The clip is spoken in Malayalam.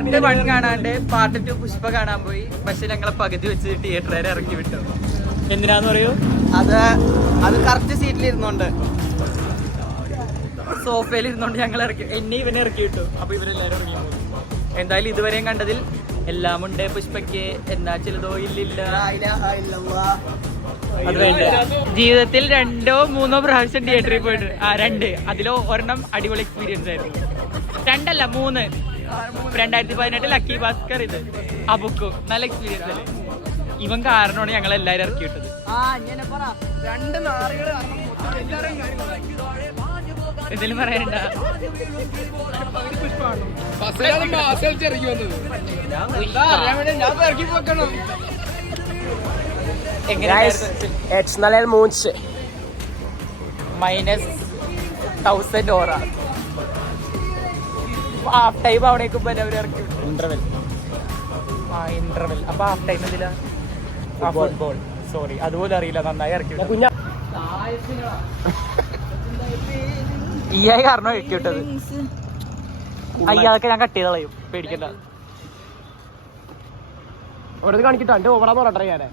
പാർട്ട് 1 കാണാണ്ട് പാർട്ട് 2 പുഷ്പ കാണാൻ പോയി. പക്ഷെ ഞങ്ങളെ പകുതി വെച്ച് തിയേറ്റർ വരെ ഇറക്കി വിട്ടു. എന്തിനാന്ന് പറയൂ? അത് കറക്റ്റ് സീറ്റിൽ ഇരുന്നോണ്ട്, സോഫയിൽ ഇരുന്നോണ്ട് ഞങ്ങൾ ഇറക്കി. എന്നെ ഇവനെ ഇറക്കി വിട്ടു. അപ്പൊ ഇവരെല്ലാരും ഇറങ്ങി. എന്തായാലും ഇതുവരെയും കണ്ടതിൽ എല്ലാം ഉണ്ട് പുഷ്പയ്ക്ക്. എന്നാ ചിലതോ ഇല്ലില്ല. അത് വേണ്ട. ജീവിതത്തിൽ 2 or 3 പ്രാവശ്യം തിയേറ്ററിൽ പോയിട്ട് 2 അതിലോ ഒരെണ്ണം അടിപൊളി എക്സ്പീരിയൻസ് ആയിരുന്നു. 2 അല്ല 3. 2018 ലക്കി ഭാസ്കർ, ഇത് അബുക്കും നല്ല എക്സ്പീരിയൻസ് അല്ലേ. ഇവൻ കാരണമാണ് ഞങ്ങൾ എല്ലാരും ഇറക്കി വിട്ടത്. എന്തെങ്കിലും പറയാനുണ്ട? -1000 ഓറ ഹാഫ് ടൈം അവിടേക്ക് അവര് ഇറക്കി വിട്ടു. ഇന്റർവെൽ. അപ്പൊ ഹാഫ് ടൈം എന്തിലാ? ഫുട്ബോൾ. സോറി, അതുപോലെ അറിയില്ല. നന്നായി ഇറക്കി വിട്ടു. ഈയായി കാരണം ഇറക്കി വിട്ടത്. അതൊക്കെ ഞാൻ കട്ട് ചെയ്ത് കളയും, പേടിക്കണ്ട. കാണിക്കിട്ടോ എന്റെ ഓവറാന്ന് പറയട്ടെ ഞാനേ.